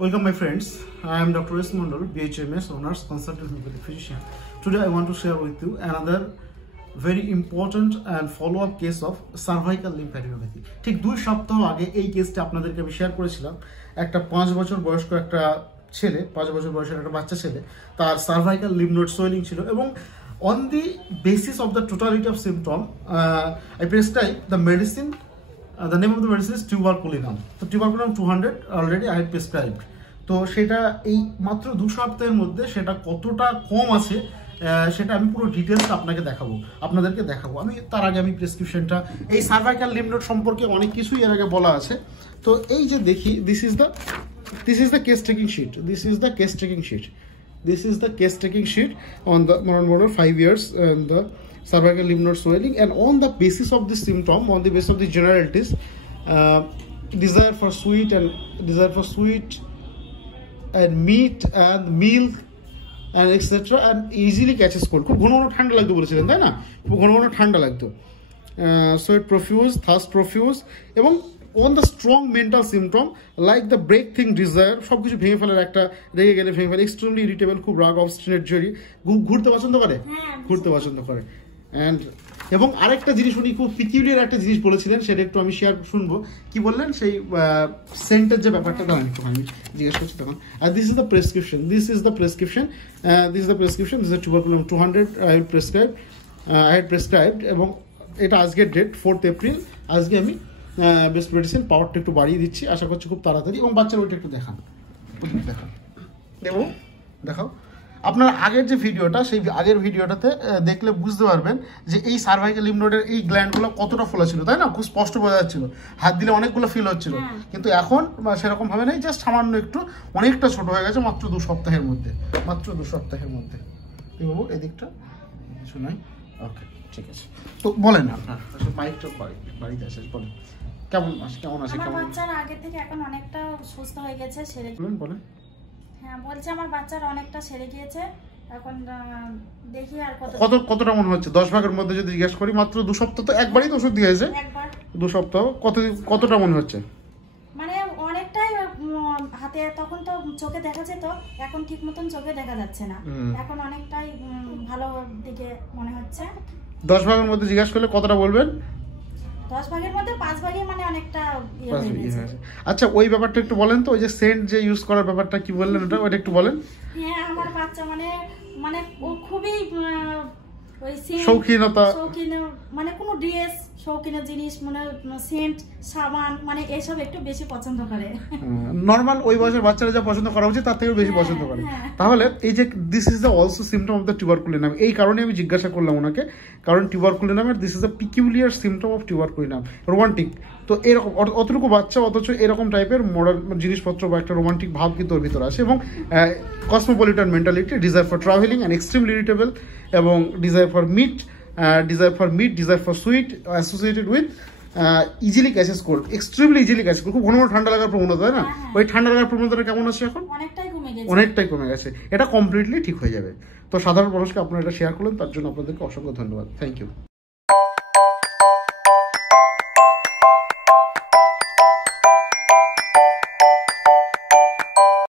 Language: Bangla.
Welcome my friends, I am Dr. S. Mondal, BHMS, Honors Consultant Homeopathic Physician. Today I want to share with you another very important and follow-up case of cervical lymphadenopathy. ঠিক 2 সপ্তাহ আগে এই কেসটা আপনাদেরকে আমি শেয়ার করেছিলাম। একটা 5 বছর বয়স্ক একটা ছেলে, 5 বছর বয়সের একটা বাচ্চা ছেলে, তার cervical lymph node swelling ছিল এবং on the basis of the totality of symptom, I prescribed the medicine. The name of the medicine is tuberculinum. So tuberculinum 200 already I had prescribed. তো সেটা এই মাত্র 2 সপ্তাহের মধ্যে সেটা কতটা কম আছে সেটা আমি পুরো ডিটেইলস আপনাদেরকে দেখাবো। আমি তার আগে আমি প্রেসক্রিপশনটা এই সার্ভাইকাল লিম্ফ নোড সম্পর্কে অনেক কিছুই এর আগে বলা আছে। তো এই যে দেখি this is the case taking sheet. This is the case taking sheet on the more 5 years and the cervical lymph node swelling, and on the basis of this symptom, on the basis of the generalities, desire for sweet and meat and milk and etc. and easily catches cold. খুব ঘন ঘন ঠান্ডা লাগতো বলেছিলেন, তাই না? খুব ঘন ঘন ঠান্ডা লাগতো, sweat profuse, thirst profuse, এবং on the strong mental symptom like the break thing desire, সবকিছু ভেঙে ফেলার একটা, রেগে গেলে ভেঙে ফেলে, extremely irritable, খুব রাগ, obstinate, জেরি, ঘুরতে পছন্দ করে, and এবং আরেকটা জিনিস উনি খুব পিকিউলিয়ার একটা জিনিস বলেছিলেন, সেটা একটু আমি শুনবো কি বললেন সেই সেন্টের যে ব্যাপারটা দাঁড়ান একটু আমি জিজ্ঞেস করছি তখন। আর this is the prescription, this is the tuberculinum 200 I had prescribed, এবং এটা আজকের ডেট 4th এপ্রিল। আজকে আমি বেস্ট মেডিসিন পাওয়ারটা একটু বাড়িয়ে দিচ্ছি, আশা করছি খুব তাড়াতাড়ি। এবং বাচ্চার ওইটা একটু দেখাও। আপনার আগের যে ভিডিওটা, সেই আগের ভিডিওটাতে দেখলে বুঝতে পারবেন যে এই সার্ভাইকাল লিম্ফ নোডের এই গ্ল্যান্ডগুলো কতটা ফোলা ছিল, তাই না? খুব স্পষ্ট বোঝা যাচ্ছিল, হাত দিলে অনেকগুলো ফিল হচ্ছিল, কিন্তু এখন সেরকম ভাবে নেই, জাস্ট সামান্য একটু অনেকটা ছোট হয়ে গেছে মাত্র 2 সপ্তাহের মধ্যে। বাবু এদিকটা কিছু নাই, ওকে ঠিক আছে। তো বলেন আপনার মাইকটা বাড়িতে আসে, বলেন কেমন আছে? আমার বাচ্চার আগে থেকে এখন অনেকটা সুস্থ হয়ে গেছে, সেরে বলেন। হ্যাঁ বলছি, আমার বাচ্চার অনেকটা সেরে গিয়েছে, এখন দেখি আর কতটা মনে হচ্ছে 10 ভাগের মধ্যে যদি জিজ্ঞেস করি? মাত্র 2 সপ্তাহ তো একবারই তো ওষুধ দিয়েছে, 2 সপ্তাহ কতটা মনে হচ্ছে? মানে অনেকটাই হাতে, তখন তো চোখে দেখা যেত, এখন ঠিক মতন চোখে দেখা যাচ্ছে না, এখন অনেকটাই ভালো দিকে মনে হচ্ছে। 10 ভাগের মধ্যে জিজ্ঞেস করলে কতটা বলবেন? 10 ভাগের মধ্যে 5 ভাগই মানে অনেকটা আচ্ছা, ওই ব্যাপারটা একটু বলেন তো, ওই যে সেন্ট যে ইউজ করার ব্যাপারটা কি বললেন, ওটা একটু বলেন। হ্যাঁ, আমার বাচ্চা মানে ও খুবই ওই শৌখিনতা, মানে কোনো ড্রেস, শৌখিনের জিনিস, মানে সেন্ট, সাবান, মানে এইসব একটু বেশি পছন্দ করে। নরমাল ওই বয়সের বাচ্চারা যা পছন্দ করা উচিত তার থেকে বেশি পছন্দ করে। তাহলে এই যে this is the also symptom of the tuberculinum, এই কারণে আমি জিজ্ঞাসা করলাম ওনাকে, কারণ টিউবারকুলিনামের this is the peculiar symptom of tuberculinum, romantic. তো এরকম অতটুকু বাচ্চা, অথচ এরকম টাইপের মডার্ন জিনিসপত্র বা একটা রোমান্টিক ভাব কিন্তু ওর ভিতরে আসে, এবং cosmopolitan mentality, desire for travelling and extremely irritable, এবং desire for meat, desire for sweet associated with easily catches cold, extremely easily catches cold, খুব ঘন ঘন ঠান্ডা লাগার প্রবণতা, তাই না? ওই ঠান্ডা লাগার প্রবণতাটা কেমন আছে এখন? অনেকটাই কমে গেছে। এটা কমপ্লিটলি ঠিক হয়ে যাবে। তো সাধারণ মানুষকে আপনারা এটা শেয়ার করলেন, তার জন্য আপনাদেরকে অসংখ্য ধন্যবাদ। Thank you.